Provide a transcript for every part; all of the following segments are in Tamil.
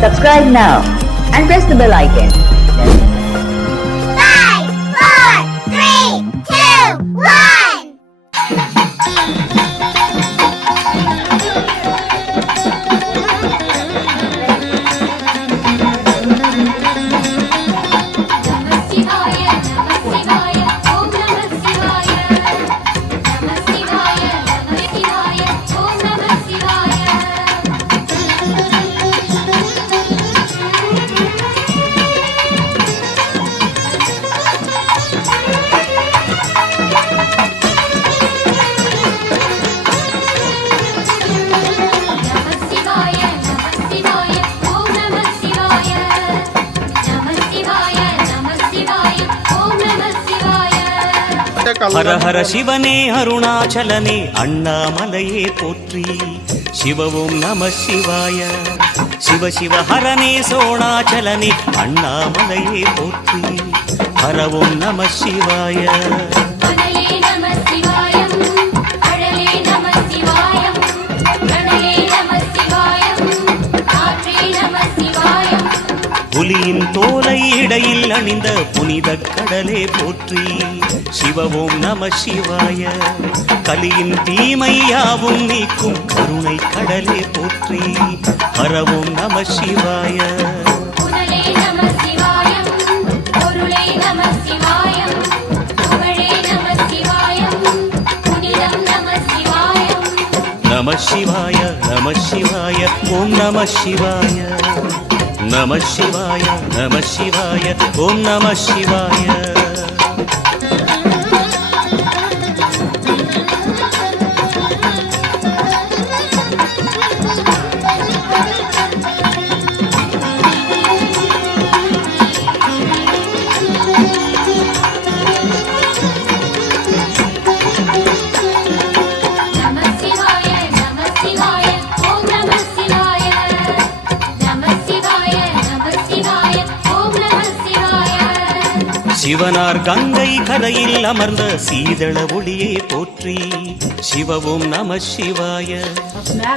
Subscribe now and press the bell icon. 5, 4, 3, 2, 1. Hara Hara சிவனே அருணாச்சலனே அண்ணாமலையே போற்றி சிவ ஓம் நம சிவாய சிவ சிவ ஹரனே சோணாச்சலனே அண்ணாமலையே போற்றி ஹர ஓம் நம சிவாய புலியின் தோலை இடையில் அணிந்த புனித கடலே போற்றி சிவ ஓம் நம சிவாய கலியின் தீமையாவும் நீக்கும் கருணை கடலே போற்றி ஹர ஓம் நம சிவாய நம சிவாய நம சிவாய ஓம் நம சிவாய நம சிவாய நம சிவாய ஓம் நம சிவாய சிவனார் கங்கை கரையில் அமர்ந்த சீதள ஒளியே போற்றி சிவ ஓம் நம சிவாய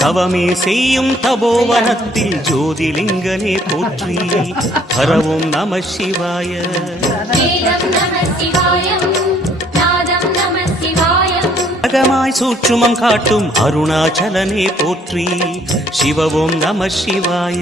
தவமே செய்யும் தபோவனத்தில் ஜோதிலிங்கனே போற்றி ஹர ஓம் நம சிவாய அகமாய் சூட்சுமம் காட்டும் அருணாச்சலனே போற்றி சிவ ஓம் நம சிவாய